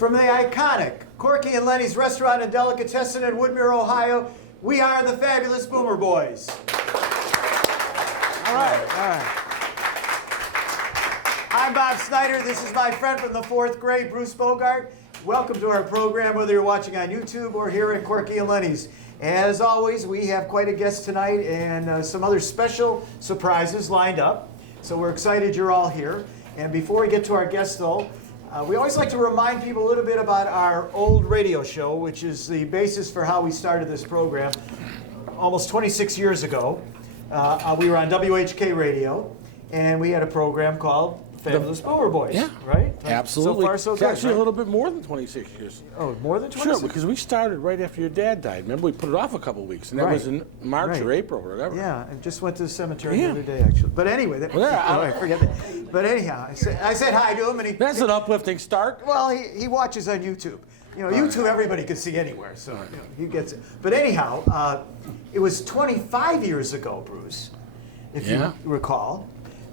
From the iconic Corky and Lenny's Restaurant and Delicatessen in Woodmere, Ohio, we are the Fabulous Boomer Boys. All right. I'm Bob Snyder. This is my friend from the 4th grade, Bruce Bogart. Welcome to our program, whether you're watching on YouTube or here at Corky and Lenny's. As always, we have quite a guest tonight and some other special surprises lined up. So we're excited you're all here. And before we get to our guest, though, we always like to remind people a little bit about our old radio show, which is the basis for how we started this program almost 26 years ago. We were on WHK Radio, and we had a program called Fabulous Boomer Boys. Yeah. Right? Absolutely. So far, so it's good. actually a little bit more than 26 years. Oh, more than 26? Sure, because we started right after your dad died. Remember, we put it off a couple of weeks, and that was in March or April or whatever. Yeah, I just went to the cemetery the other day, actually. But anyway, forget that. But anyhow, I said hi to him, and That's an uplifting start. Well, he watches on YouTube. You know, YouTube everybody can see anywhere, so he gets it. But anyhow, it was 25 years ago, Bruce, if you recall,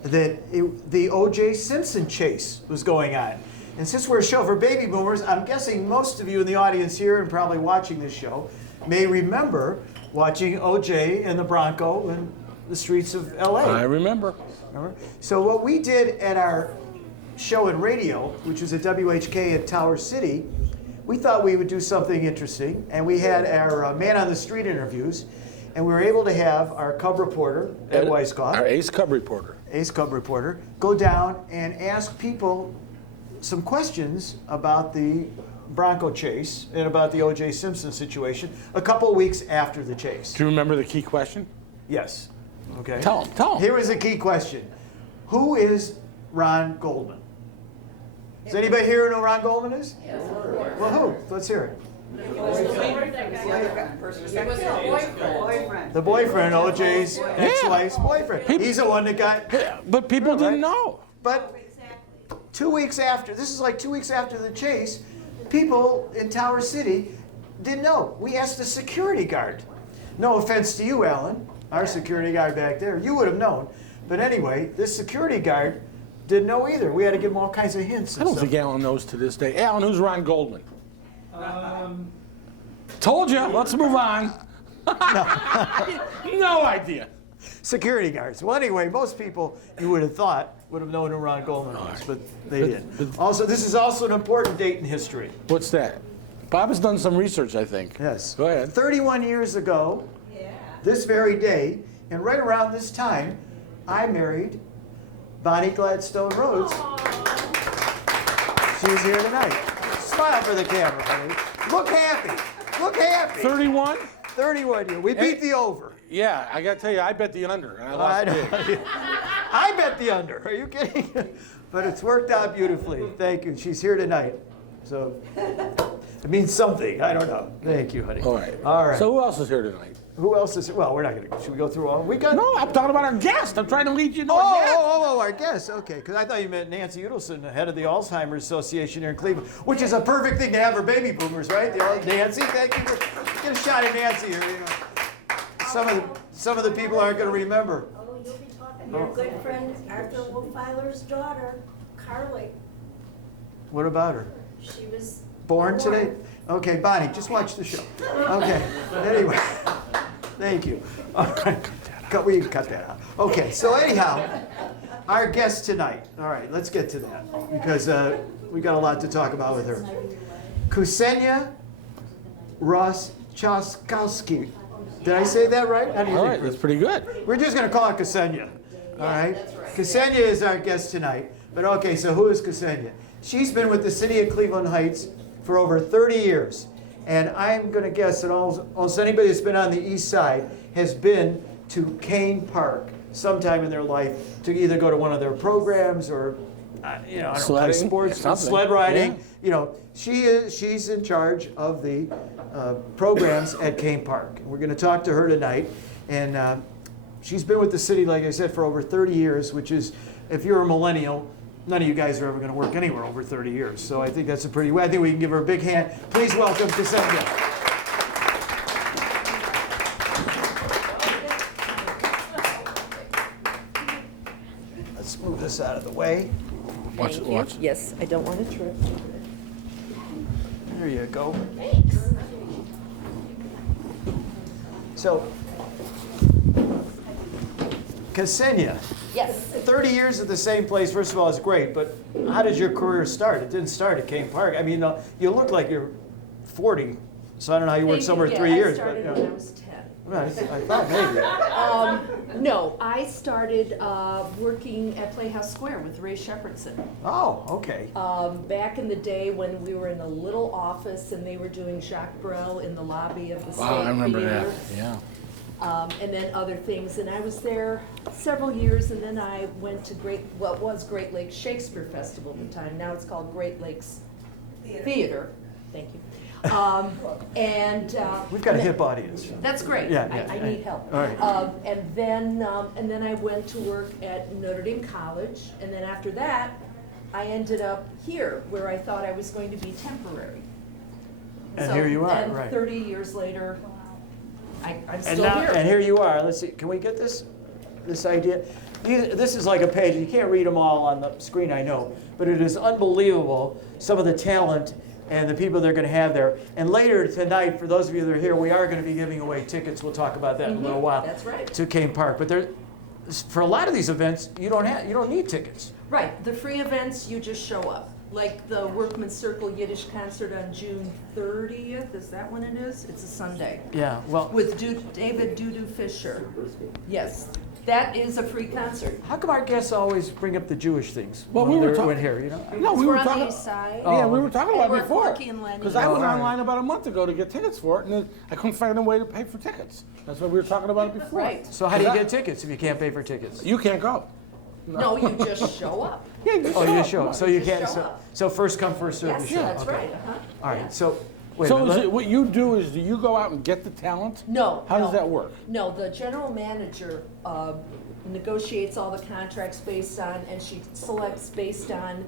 that the O.J. Simpson chase was going on. And since we're a show for baby boomers, I'm guessing most of you in the audience here and probably watching this show may remember watching O.J. and the Bronco in the streets of L.A. I remember. So what we did at our show and radio, which was at WHK at Tower City, we thought we would do something interesting, and we had our man on the street interviews, and we were able to have our cub reporter, Ed Weisskopf, our ace cub reporter, go down and ask people some questions about the Bronco chase and about the O.J. Simpson situation a couple weeks after the chase. Do you remember the key question? Yes. Okay. Tell him. Here is a key question. Who is Ron Goldman? Does anybody here know who Ron Goldman is? Yes. Well, who? Let's hear it. The boyfriend, O.J.'s ex-wife's boyfriend. He's the one that got... But people didn't know. But 2 weeks after, this is like 2 weeks after the chase, people in Tower City didn't know. We asked the security guard. No offense to you, Alan, our security guard back there. You would have known. But anyway, this security guard didn't know either. We had to give him all kinds of hints. I don't think Alan knows to this day. Alan, who's Ron Goldman? Told you. Let's move on. No idea. Security guards. Well, anyway, most people you would have thought would have known who Ron Goldman was, but they didn't. Also, this is also an important date in history. What's that? Bob has done some research, I think. Yes. Go ahead. 31 years ago, this very day, and right around this time, I married Bonnie Gladstone Rhodes. She's here tonight. Smile for the camera, honey. Look happy. Look happy. 31? 31 years. We beat the over. Yeah, I got to tell you, I bet the under, and I lost big. I bet the under. Are you kidding? But it's worked out beautifully. Thank you. She's here tonight. So it means something. I don't know. Thank you, honey. All right. All right. So who else is here tonight? Who else is here? Well, we're not going to. Should we go through all? We got. No, I'm talking about our guest. I'm trying to lead you to our guest. Our guest. Okay, because I thought you meant Nancy Udelson, the head of the Alzheimer's Association here in Cleveland, which is a perfect thing to have for baby boomers, right? Nancy, thank you. Get a shot at Nancy here. You know, some of the people aren't going to remember. Oh, you'll be talking to your good friend Arthur Wolfiler's daughter, Carly. What about her? She was Born today? Okay, Bonnie, just watch the show. Okay. Anyway, thank you. All right. We can cut that out. Okay, so anyhow, our guest tonight. All right, let's get to that because we got a lot to talk about with her. Ksenia Roshchakovsky. Did I say that right? How do you All think? right, that's pretty good. We're just going to call her Ksenia. All right? Ksenia is our guest tonight. But okay, so who is Ksenia? She's been with the city of Cleveland Heights for over 30 years. And I'm going to guess that almost anybody that's been on the east side has been to Kane Park sometime in their life to either go to one of their programs or, I don't know, play sports, sled riding. Yeah. You know, she's in charge of the programs at Kane Park. We're going to talk to her tonight. And she's been with the city, like I said, for over 30 years, which is, if you're a millennial, none of you guys are ever going to work anywhere over 30 years. So I think that's I think we can give her a big hand. Please welcome Ksenia. Let's move this out of the way. Thank you. Yes, I don't want to trip. Here you go. Thanks. So, Ksenia, Yes. 30 years at the same place, first of all, is great, but how did your career start? It didn't start at Kane Park. I mean, you look like you're 40, so I don't know how you worked somewhere 3 years. I started but, when I was 10. Right, I thought maybe. No, I started working at Playhouse Square with Ray Shepherdson. Oh, okay. Back in the day when we were in a little office and they were doing Jacques Brel in the lobby of the State Wow, I remember Theater. that, yeah. And then other things. And I was there several years, and then I went to what was Great Lakes Shakespeare Festival at the time. Now it's called Great Lakes Theater. Thank you. We've got a hip audience. That's great. Yeah, I need help. All right. And then I went to work at Notre Dame College, and then after that, I ended up here, where I thought I was going to be temporary. And here you are, And right. 30 years later, I'm And still now, here. and here you are. Let's see. Can we get this idea? This is like a page. You can't read them all on the screen, I know, but it is unbelievable. Some of the talent and the people they're going to have there. And later tonight, for those of you that are here, we are going to be giving away tickets. We'll talk about that in a little while. That's right. To Kane Park, but for a lot of these events, you don't need tickets. Right, the free events, you just show up. Like the Workman's Circle Yiddish concert on June 30th, is that when it is? It's a Sunday. Yeah. Well, With David Dudu Fisher. Yes, that is a free concert. how come our guests always bring up the Jewish things Well, when we were they're talking- when here? You know. No, we We're were on talking. the east side. Yeah, we were talking And about we're it before. Corky and Lenny. Because I was Oh, all right. online about a month ago to get tickets for it, and then I couldn't find a way to pay for tickets. That's why we were talking about it before. Right. So how do you Because get tickets if you can't pay for tickets? You can't go. No, you just show up. Yeah, you Oh, you show up. up. So you Just can't. show So, up. so first come, first serve. Yes, you show up. that's Okay. right. Uh-huh. All right. Yeah. So wait. a So minute. is it, what you do is, do you go out and get the talent? No. How no. does that work? No, the general manager negotiates all the contracts based on, and she selects based on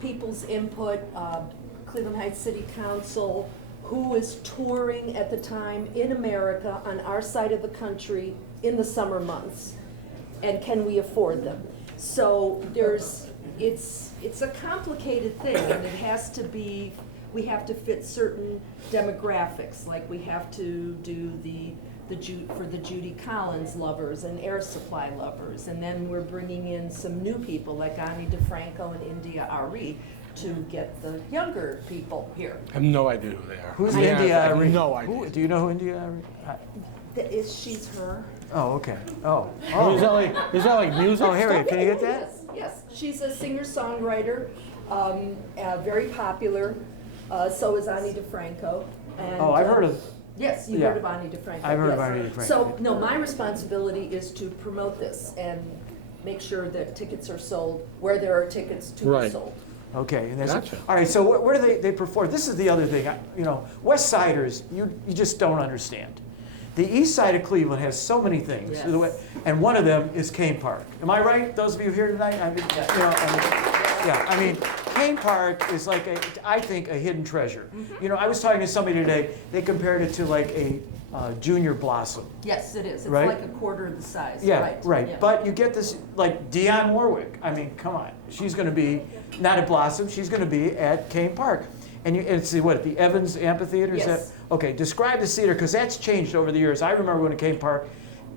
people's input, Cleveland Heights City Council, who is touring at the time in America on our side of the country in the summer months, and can we afford them? So it's a complicated thing, and it has to be, we have to fit certain demographics, like we have to do for the Judy Collins lovers and Air Supply lovers, and then we're bringing in some new people like Ani DeFranco and India Ari to get the younger people here. I have no idea who they are. Who's I mean, India I have Ari? no idea. Do you know who India Ari? She's her. Oh, okay. Oh. I mean, is that like music? Oh, Harriet, can you get that? Yes, yes. She's a singer-songwriter, very popular. So is Ani DeFranco. And, Oh, I've heard of. Yes, you've Yeah. heard of Ani DeFranco. I've heard of yes. Ani DeFranco. So, no, my responsibility is to promote this and make sure that tickets are sold where there are tickets to be Right. sold. Okay, and that's Gotcha. all right. So where do they perform? This is the other thing. West Siders, you just don't understand. The east side of Cleveland has so many things, Yes. and one of them is Kane Park. Am I right? Those of you here tonight? I mean, Kane Park is like I think a hidden treasure. Mm-hmm. I was talking to somebody today. They compared it to like a junior blossom. Yes, it is. It's Right? like a quarter of the size. Yeah, right. Yeah. But you get this, like Dionne Warwick. I mean, come on. She's going to be, not at Blossom, she's going to be at Kane Park. And it's at the Evans Amphitheater? Is Yes. that, okay, describe the theater, because that's changed over the years. I remember when it Kane Park,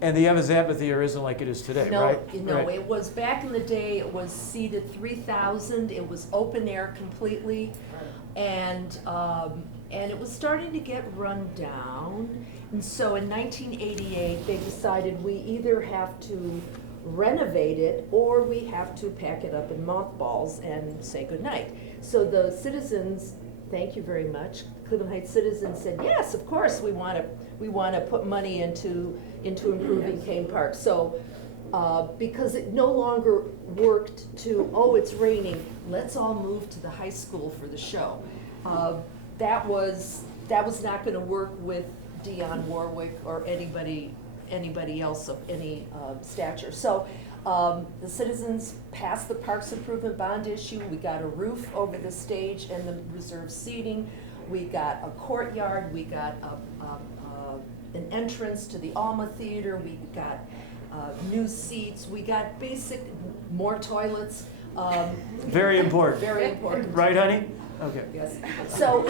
and the Evans Amphitheater isn't like it is today, No, right? no, Right. it was, back in the day, it was seated 3,000, it was open air completely, and it was starting to get run down. And so in 1988, they decided we either have to renovate it or we have to pack it up in mothballs and say goodnight. So the citizens, thank you very much, Cleveland Heights citizens said, yes, of course, we want to put money into improving Kane Park. So because it no longer worked to, oh, it's raining, let's all move to the high school for the show. That was not going to work with Dionne Warwick or anybody else of any stature. So the citizens passed the Parks Improvement Bond issue. We got a roof over the stage and the reserved seating. We got a courtyard. We got an entrance to the Alma Theater. We got new seats. We got more toilets. Very important. Very important. Right, honey? Okay. Yes. So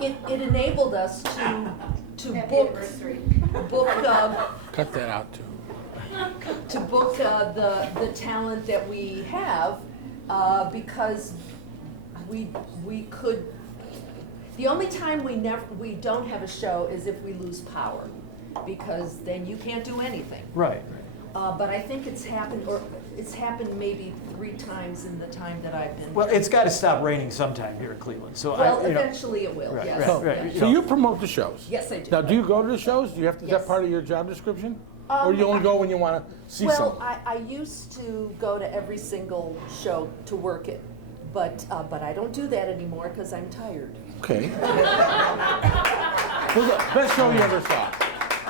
it enabled us to book Cut that out too. the talent that we have because we could. The only time we don't have a show is if we lose power, because then you can't do anything. Right. But I think it's happened maybe 3 times in the time that I've been. Well, it's got to stop raining sometime here in Cleveland. So Well, eventually it will. Right, Yes. right. Yeah. So you promote the shows? Yes, I do. Now, do you go to the shows? Do you have to, is that Yes. part of your job description? Or you only go when you want to see Well, something? I used to go to every single show to work it, but I don't do that anymore because I'm tired. Okay. What's the best show you ever saw?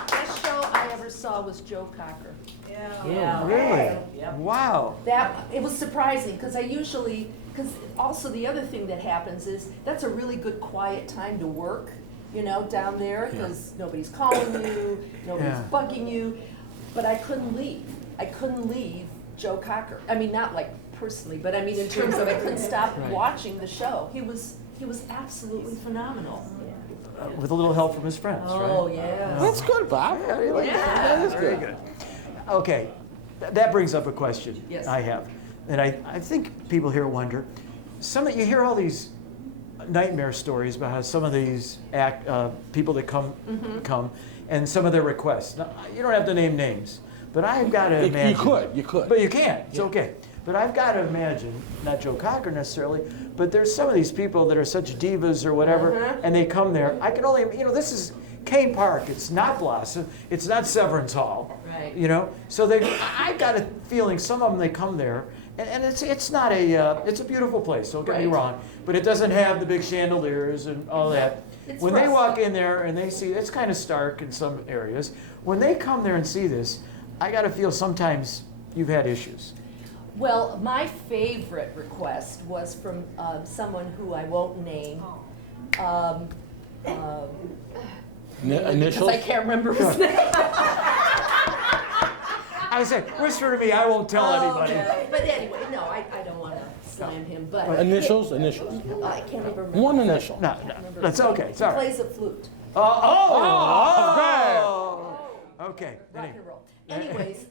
Best show I ever saw was Joe Cocker. Oh, really? Wow. It was surprising because because also the other thing that happens is that's a really good quiet time to work, down there, because nobody's calling you, nobody's Yeah. bugging you, but I couldn't leave. I couldn't leave Joe Cocker. I mean, not like personally, but I mean in terms of I couldn't stop watching the show. He was absolutely phenomenal. With a little help from his friends, Oh, right? yeah. That's good, Bob. Yeah, you like that? That is Very good. Okay, that brings up a question Yes. I have. And I think people here wonder, you hear all these nightmare stories about how some of these people that come, and some of their requests. Now, you don't have to name names, but I've got to imagine. You could. But you can't, it's okay. But I've got to imagine, not Joe Cocker necessarily, but there's some of these people that are such divas or whatever, and they come there. I can only, this is Kane Park, it's not Blossom, it's not Severance Hall. Right. So I got a feeling some of them, they come there, and it's not it's a beautiful place, don't get me Right. wrong, but it doesn't have the big chandeliers and all that. It's When they rough. walk in there and they see, it's kind of stark in some areas, when they come there and see this, I got to feel sometimes you've had issues. Well, my favorite request was from someone who I won't name. Initials? Because I can't remember his name. I said, whisper to me, I won't tell anybody. Okay. But anyway, no, I don't want to slam him, but. Initials? I can't even remember. One initial. No, that's okay, it's all He right. plays a flute, Okay. rock and roll. Anyways,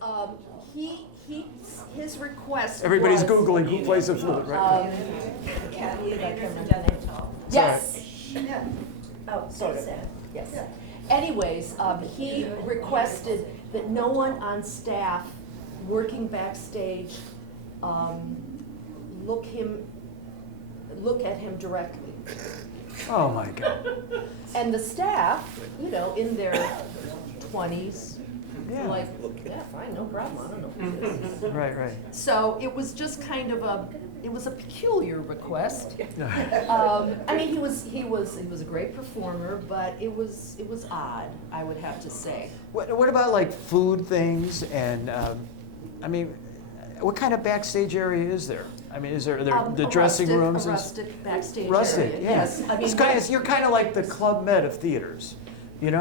his request Everybody's was, Googling who plays the flute, right? I can't believe I can't remember the name. Yes. Oh, sort of. Yes. Anyways, he requested that no one on staff working backstage look at him directly. Oh my God. And the staff, in their 20s, Yeah. like, yeah, fine, no problem, I don't know who this is. Right. So it was just kind of a peculiar request. I mean, he was a great performer, but it was odd, I would have to say. What about like food things and, what kind of backstage area is there? I mean, is there the dressing rooms? A rustic backstage Rustic, area, yeah. yes. I mean, You're kind of like the Club Med of theaters. You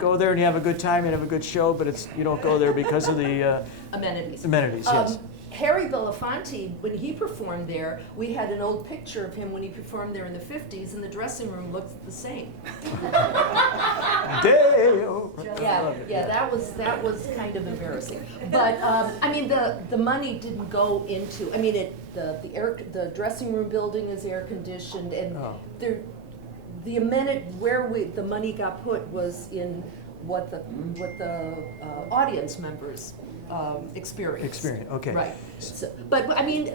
go there and you have a good time and have a good show, but you don't go there because of the amenities. amenities. Yes. Harry Belafonte, when he performed there, we had an old picture of him when he performed there in the 50s, and the dressing room looked the same. Dale. Yeah, that was kind of embarrassing. But I mean, the money didn't go into. I mean, the dressing room building is air conditioned, and the the money got put was in what the audience members experience. Okay. Right. So, but I mean,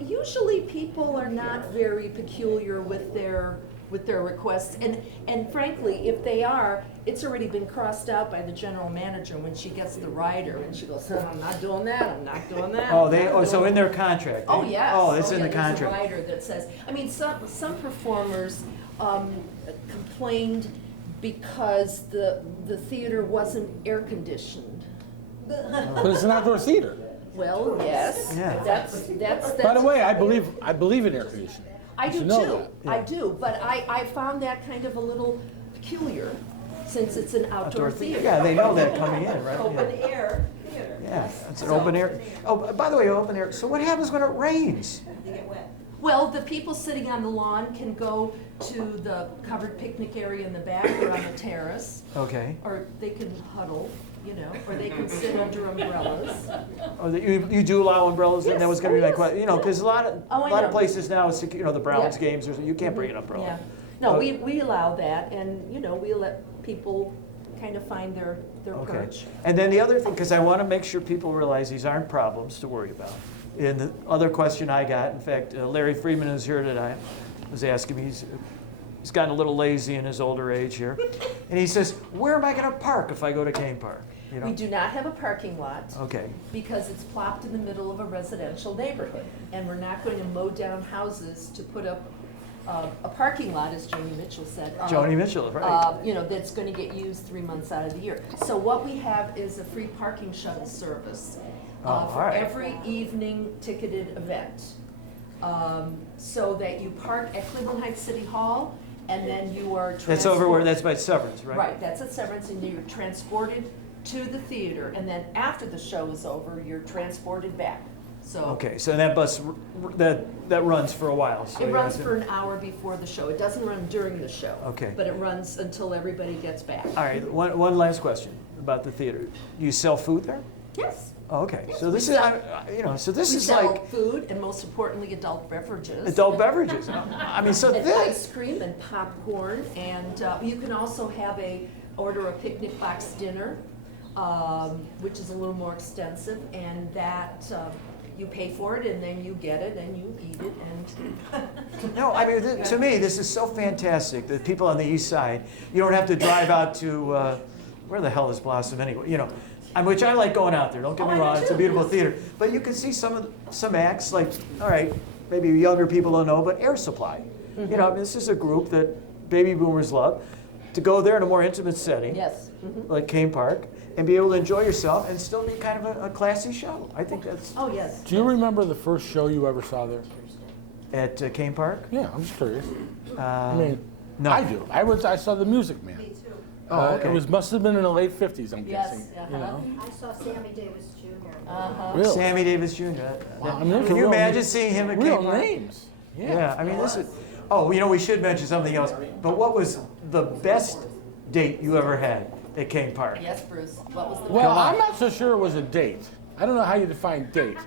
usually people are not very peculiar with their requests, and frankly, if they are, it's already been crossed out by the general manager when she gets the rider, and she goes, "I'm not doing that. I'm not doing that." So in their contract. Oh, yes. Oh, it's in the There's contract. a rider that says, I mean, some performers complained because the theater wasn't air conditioned. But it's an outdoor theater. Well, yes. Yeah. That's. By the way, I believe in air conditioning. I You do should know too. that. I do, but I found that kind of a little peculiar, since it's an outdoor theater. Yeah, they know that coming in, right? Open air theater. Yeah, it's an open air. Oh, by the way, open air. So what happens when it rains? They get wet. Well, the people sitting on the lawn can go to the covered picnic area in the back or on the terrace, Okay. or they can huddle, or they can sit under umbrellas. Oh, you do allow umbrellas, and that was going to be my question. Because a lot I of know. places now, the Browns Yeah. games, you can't bring an umbrella. Yeah. No, Oh. we allow that, and, we let people kind of find their Okay. perch. And then the other thing, because I want to make sure people realize these aren't problems to worry about. And the other question I got, in fact, Larry Freeman is here tonight, was asking me, he's gotten a little lazy in his older age here. And he says, where am I going to park if I go to Kane Park? We do not have a parking lot. Okay. Because it's plopped in the middle of a residential neighborhood. And we're not going to mow down houses to put up a parking lot, as Joni Mitchell said. Joni Mitchell, right. That's going to get used 3 months out of the year. So what we have is a free parking shuttle service all for right. every evening ticketed event. So that you park at Cleveland Heights City Hall, and then you are transported. That's over where, that's by Severance, right? Right, that's at Severance, and you're transported to the theater, and then after the show is over, you're transported back. So Okay, so that bus, that runs for a while. So it you runs have to- for an hour before the show. It doesn't run during the show. Okay. But it runs until everybody gets back. All right, one last question about the theater. You sell food there? Yes. Oh, okay, so we this is, sell- so this We is sell like food, and most importantly, adult beverages. adult beverages. I mean, so And this, ice cream and popcorn, and you can also order a picnic box dinner, which is a little more extensive, and that you pay for it, and then you get it, and you eat it, and no, I mean, to me, this is so fantastic that people on the east side, you don't have to drive out to, where the hell is Blossom anyway, which I like going out there, don't get me Oh, I do wrong, it's a too, beautiful yes. theater. But you can see some acts, like, all right, maybe younger people don't know, but Air Supply. Mm-hmm. I mean, this is a group that baby boomers love. To go there in a more intimate setting, yes. Mhm. like Kane Park, and be able to enjoy yourself and still be kind of a classy show. I think that's Oh, yes. Do you remember the first show you ever saw there? at Kane Park. Yeah, I'm just curious. I Uh, mean, no. I do. I saw The Music Man. Me too. Oh, okay. It must have been in the late 50s, I'm Yes, guessing. uh-huh. You know? I saw Sammy Davis Jr. Uh-huh. Really? Sammy Davis Jr. Wow, I mean, those Can are you real imagine names. seeing him at Real Kane Park? names. Yeah, I mean, this is. Oh, we should mention something else. But what was the best date you ever had at Kane Park? Yes, Bruce. What was the Well, Come on. I'm not so sure it was a date. I don't know how you define date.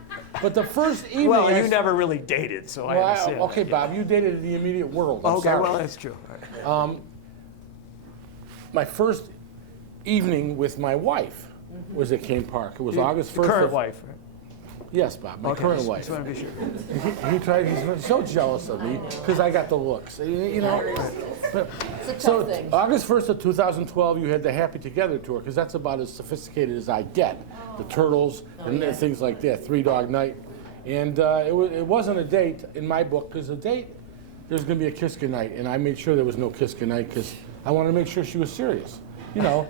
But the first evening. Well, I you s- never really dated, so I Well, understand. okay, Bob, you dated in the immediate world. I'm Okay, sorry. well, that's true. All right. My first evening with my wife was at Kane Park. It was August 1st. Current of- wife, right? Yes, Bob, my Okay, current just wife. want to be sure. He's so jealous of me because I got the looks, you know. It's a tough So thing. August 1st of 2012, you had the Happy Together tour because that's about as sophisticated as I get. The Turtles and yeah. things like that, Three Dog Night. And it wasn't a date in my book because a date, there's going to be a kiss goodnight. And I made sure there was no kiss goodnight because I wanted to make sure she was serious. You know,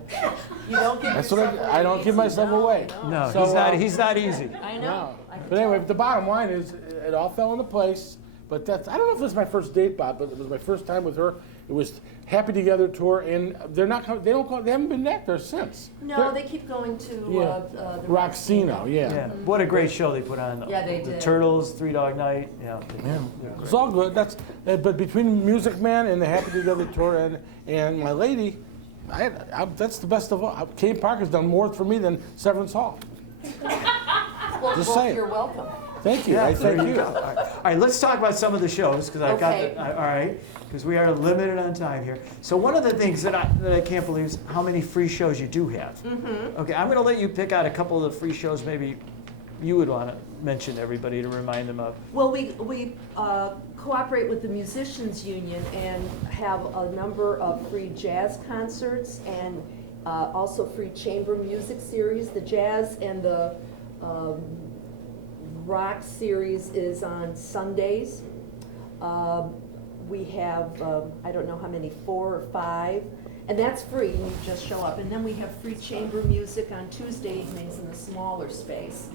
You don't give that's yourself what away I don't give easy. myself No, away. No, So, he's not easy. I know. No. I can But anyway, tell. the bottom line is it all fell into place. But that's, I don't know if this is my first date, Bob, but it was my first time with her. It was Happy Together tour, and they haven't been back there since. No, they keep going to Yeah. the Roxino, yeah. Yeah. What a great show they put on, though. Yeah, they The did. Turtles, Three Dog Night. Yeah. It's all good. That's but between Music Man and the Happy Together tour and my lady, that's the best of all. Kane Park has done more for me than Severance Hall. Well, Just well, saying. you're welcome. Thank you. Yeah, I thank there you. go. All right, let's talk about some of the shows because I've Okay. got all right, because we are limited on time here. So one of the things that I can't believe is how many free shows you do have. Mm-hmm. Okay, I'm going to let you pick out a couple of the free shows maybe you would want to mention to everybody to remind them of. Well, we cooperate with the Musicians Union and have a number of free jazz concerts and also free chamber music series. The jazz and the rock series is on Sundays. We have, I don't know how many, 4 or 5, and that's free, you just show up. And then we have free chamber music on Tuesday evenings in the smaller space.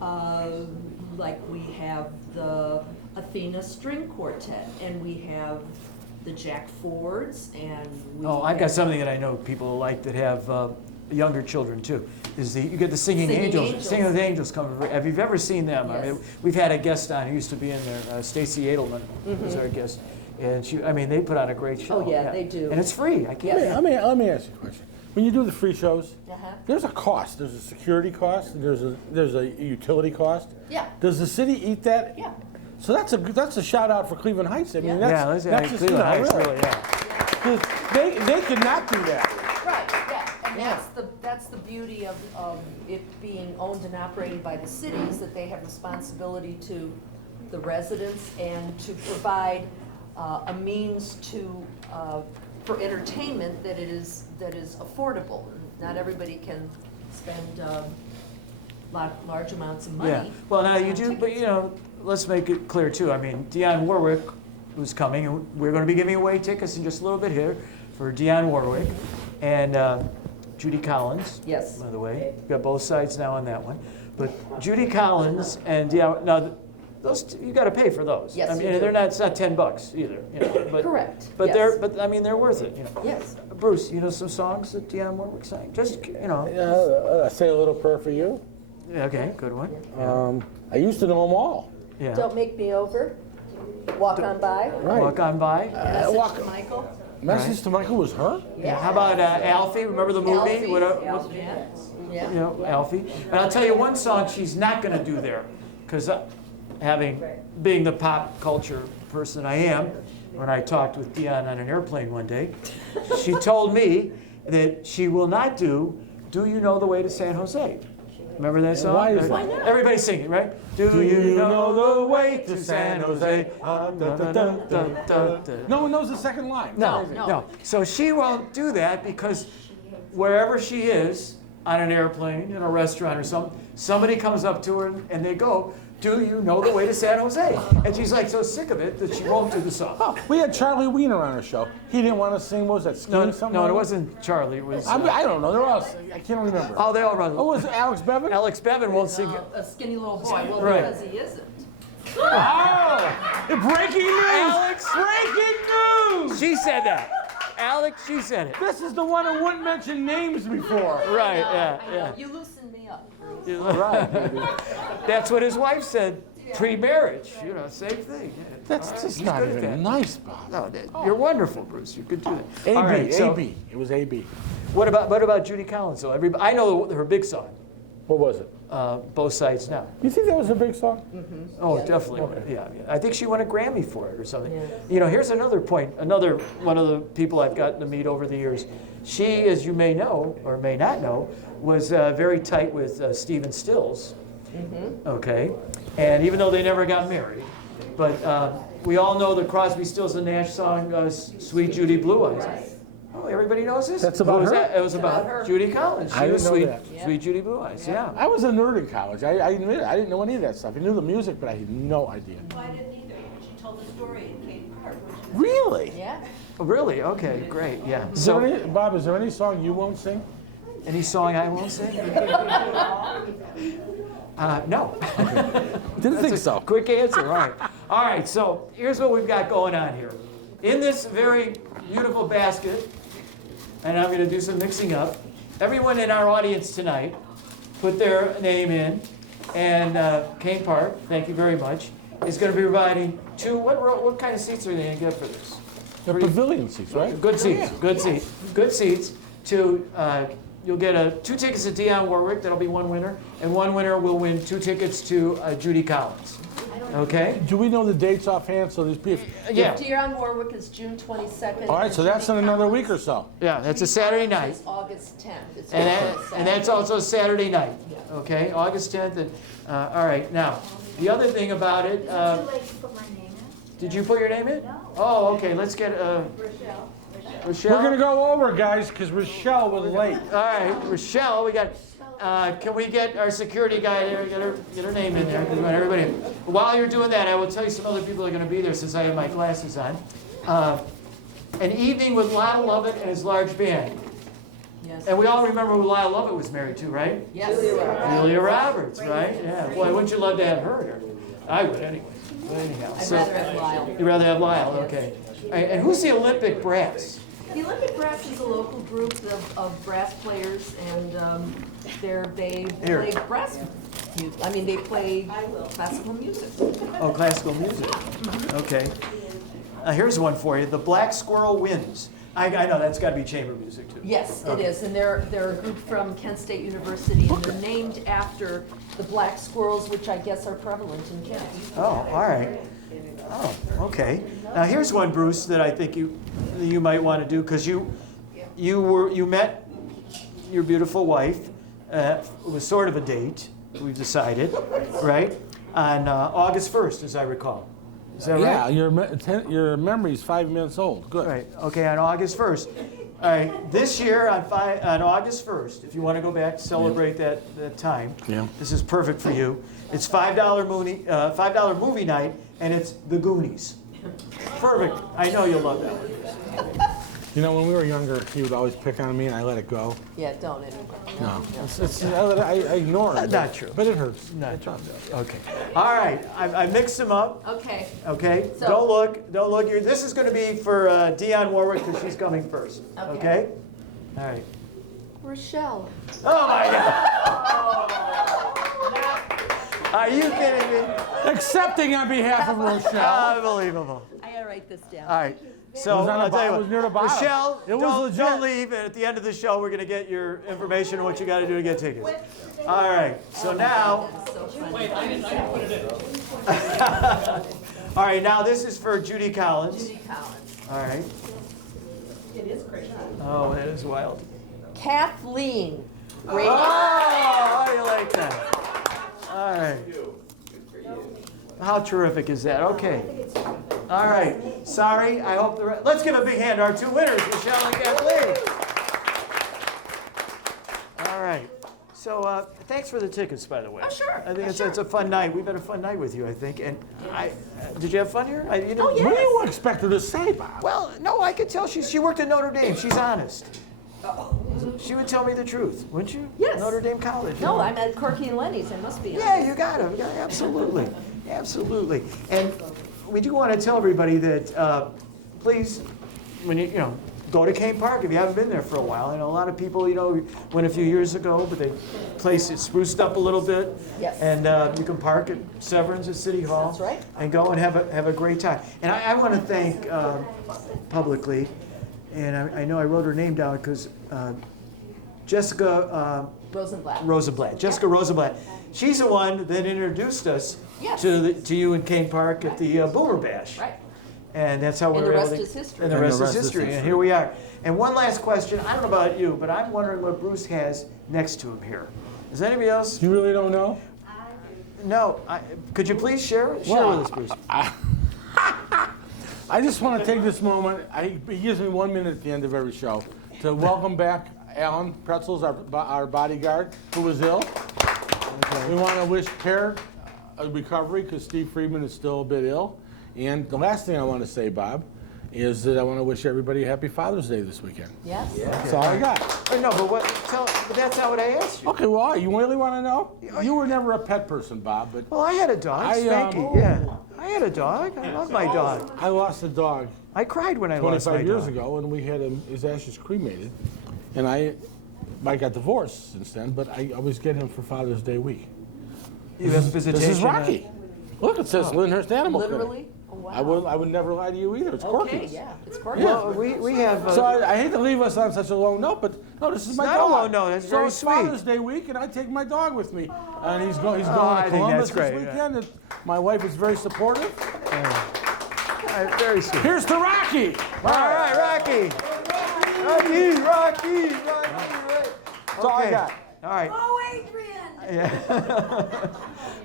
Like we have the Athena String Quartet, and we have the Jack Fords, and we Oh, I've got have- something that I know people like that have younger children too, is you get the Singing Singing Angels. Angels. Singing of the Angels come. Have you ever seen them? I mean, Yes. we've had a guest on who used to be in there, Stacy Edelman was our guest, and they put on a great show. Oh, yeah, they do. And it's free. I can't. Yes. Let me ask you a question. When you do the free shows, Uh-huh. there's a cost. There's a security cost. And there's a utility cost. Yeah. Does the city eat that? Yeah. So that's a shout out for Cleveland Heights. I mean, Yeah. that's Yeah, just, Cleveland Heights, really, yeah. 'cause they could not do that. Right, yeah, and that's the beauty of it being owned and operated by the cities, that they have responsibility to the residents and to provide a means for entertainment that is affordable. Not everybody can spend large amounts of money. Yeah. Well, now you on do, but tickets. let's make it clear too. I mean, Dionne Warwick was coming, and we're going to be giving away tickets in just a little bit here for Dionne Warwick and Judy Collins. Yes. By the way, we've got both sides now on that one. But Judy Collins and Dionne, now those you got to pay for those. Yes, I mean, you do. they're not. It's not $10 either. But, Correct, But yes. they're worth it. Yes. Bruce, you know some songs that Dionne Warwick sang? Just I say a little prayer for you. Yeah, okay, good one. I used to know them all. Yeah. Don't make me over. Walk on by. Right. Walk on by. Message walk- to Michael. Message to Michael was her. Yeah. How about Alfie? Remember the movie? Alfie. Yeah. You know, Alfie. And I'll tell you one song she's not going to do there, because being the pop culture person I am, when I talked with Dionne on an airplane one day, she told me that she will not do You Know the Way to San Jose? Remember that song? Why is that? Why not? Everybody sing it, right? Do you know the way to San Jose? No one knows the second line. No. So she won't do that because wherever she is, on an airplane, in a restaurant or something, somebody comes up to her and they go, do you know the way to San Jose? And she's like so sick of it that she won't do the song. Oh, we had Charlie Wiener on our show. He didn't want to sing. What was that? Skiing something? No, it wasn't Charlie. It was. I don't know. They're all. I can't remember. Oh, they all run. Oh, was it Alex Bevan? Alex Bevan won't sing. A skinny little boy. Well, Right. because he isn't. Oh! Breaking news! Alex! Breaking news! She said that. Alex, she said it. This is the one who wouldn't mention names before. Right, I yeah, know. yeah. You loosened me up. Right, baby. That's what his wife said pre-marriage. You know, same thing. Yeah. That's All right, just he's not good at even that. nice, Bob. No, you're wonderful, Bruce. You could do that. All right, AB, so AB. It was AB. What about Judy Collins? So I know her big song, What was it? Both Sides Now. You think that was a big song? Oh, definitely. Yeah. I think she won a Grammy for it or something. Yeah. You know, here's another point. Another one of the people I've gotten to meet over the years. She, as you may know or may not know, was very tight with Stephen Stills. Okay, and even though they never got married, but we all know the Crosby, Stills and Nash song "Sweet Judy Blue Eyes." Oh, everybody knows this. That's about Who was her? that? It was about her. Judy Collins. She I was didn't know sweet, that. sweet Judy Blue Eyes. Yeah. I was a nerd in college. I admit it. I didn't know any of that stuff. I knew the music, but I had no idea. Well, I didn't either. She told the story in Cape Park. Really? Yeah. Oh, really? Okay, great. Yeah. Is there So, any, Bob, is there any song you won't sing? any song I won't sing? No. Didn't think That's a so. quick answer. All right. All right. So here's what we've got going on here. In this very beautiful basket, and I'm going to do some mixing up. Everyone in our audience tonight put their name in, and Kane Park, thank you very much, is going to be providing two. What kind of seats are they going to get for this? They're pavilion seats, right? Good seats. Good seats. Good seats. You'll get 2 tickets to Dionne Warwick. That'll be one winner, and one winner will win 2 tickets to Judy Collins. Okay. Do we know the dates offhand? So these people. Yeah. Dionne Warwick is June 22nd. All right, so that's in another week or so. Yeah. That's a Saturday night. It's August 10th. It's And, August and that's also Saturday night, Yeah. okay, August 10th. And, all right, now, the other thing about it, Is it too late to put my name in? did you put your name in? No. Oh, okay, let's get Rochelle. Rochelle. We're gonna go over, guys, because Rochelle was late. All right, Rochelle, we got, can we get our security guy there, get her name in there, 'cause we want everybody. While you're doing that, I will tell you some other people are gonna be there since I have my glasses on. An evening with Lyle Lovett and his large band. Yes. And we all remember who Lyle Lovett was married to, right? Yes. Julia Roberts, right? Yeah. Boy, wouldn't you love to have her here? I would anyway. But anyhow, I'd so rather have Lyle. you'd rather have Lyle, okay. And who's the Olympic brass? The Olympic Brass is a local group of brass players, and they Here. play brass music. I mean, they play classical music. Oh, classical music. Okay. Here's one for you. The Black Squirrel Winds. I know that's got to be chamber music too. Yes, it Okay. is, and they're a group from Kent State University, and they're named after the black squirrels, which I guess are prevalent in Kent. Oh, all right. Oh, okay. Now here's one, Bruce, that I think you might want to do because you met your beautiful wife. It was sort of a date. We've decided, right? On August 1st, as I recall. Is that Yeah, right? your memory's 5 minutes old. Good. Right. Okay, on August 1st. All right. This year on August 1st, if you want to go back to celebrate that time, Yeah. this is perfect for you. It's $5 movie night, and it's The Goonies. Perfect. I know you'll love that one. You know, when we were younger, he would always pick on me, and I let it go. Yeah, don't anymore. No, I ignore it. Not true. But it hurts. Not true. Okay. All right. I mixed them up. Okay. Okay. So- Don't look. This is going to be for Dionne Warwick because she's coming first. Okay. All right. Rochelle. Oh my God. Are you kidding me? Accepting on behalf of Rochelle. Unbelievable. I gotta write this down. All right. So It was on the I'll tell you bottom. It what. was near the bottom. Rochelle, It was legit. don't leave. And at the end of the show, we're going to get your information on what you got to do to get tickets. All right. So now. That's so funny. All right. Now this is for Judy Collins. Judy Collins. All right. It is crazy. Oh, that is wild. Kathleen. Oh, Radio. how do you like that? All right. How terrific is that? Okay. All right. Sorry. I hope let's give a big hand to our two winners, Michelle and Kathleen. All right. So thanks for the tickets, by the way. Oh, sure. I think it's Sure. a fun night. We've had a fun night with you, I think. And did you have fun here? You didn't- Oh, yeah. What do you expect her to say, Bob? Well, no, I could tell she worked at Notre Dame. She's honest. She would tell me the truth, wouldn't you? Yes. Notre Dame College. you No, know. I'm at Corky and Lenny's. I must be. Yeah, you got it. Absolutely. Absolutely. And we do want to tell everybody that please, when you go to Kane Park if you haven't been there for a while. I know a lot of people, went a few years ago, but the place is spruced up a little bit. Yes. And you can park at Severn's at City Hall. That's right. And go and have a great time. And I want to thank publicly, and I know I wrote her name down because Jessica Rosenblatt. Jessica Rosenblatt. She's the one that introduced us Yes. to you in Kane Park at the Boomer Bash. Right. And that's how And we the were able rest to. is history. And the rest is history. And here we are. And one last question. I don't know about you, but I'm wondering what Bruce has next to him here. Is anybody else? You really don't know? No. Could you please share with us, Bruce? I just want to take this moment. He gives me 1 minute at the end of every show to welcome back Alan Pretzels, our bodyguard, who was ill. We want to wish Pear a recovery because Steve Friedman is still a bit ill. And the last thing I want to say, Bob, is that I want to wish everybody Happy Father's Day this weekend. Yes. That's all I got. No, but that's not what I asked you. Okay, well, you really want to know? You were never a pet person, Bob, but Well, I had a dog, Spanky. Yeah. I had a dog. I love my dog. I lost a dog I cried when I lost my 25 years dog. ago, and we had his ashes cremated. And I got divorced since then, but I always get him for Father's Day week. You have visitation. This is Rocky. Look, it says Lyndhurst Animal Clinic. Literally? Oh, wow. I would never lie to you either. It's Corky's. Okay, yeah. It's Corky. Well, we have. So I hate to leave us on such a low note, but no, this is my not dog. a low note, that's so very it's sweet. Father's Day week, and I take my dog with me, and he's going I to think Columbus that's great, this yeah. weekend. And my wife is very supportive. Very sweet. Here's to Rocky. All right, Rocky. Rocky. That's all I got. All right. Oh, Adrian! Yeah.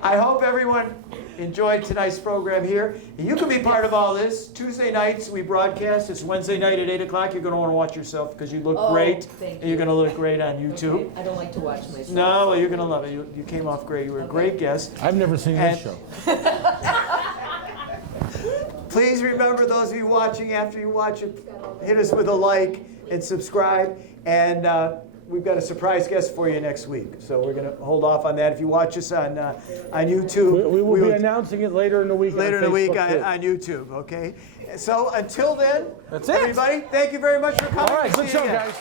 I hope everyone enjoyed tonight's program here. You can be part of all this. Tuesday nights we broadcast. It's Wednesday night at 8 o'clock. You're going to want to watch yourself because you look Oh, great. thank And you're going to look great on YouTube. Okay, I don't like to watch myself. No, well, you're going to love it. You came off great. You were a great guest. I've never seen And- this show. Please remember, those of you watching, after you watch it, hit us with a like and subscribe. And we've got a surprise guest for you next week. So we're going to hold off on that. If you watch us on YouTube, We will be announcing it later in the week. later in the on week Facebook, too. on YouTube. Okay. So until then, That's it. everybody, thank you very much for coming. All right, We'll good see you show, again. guys.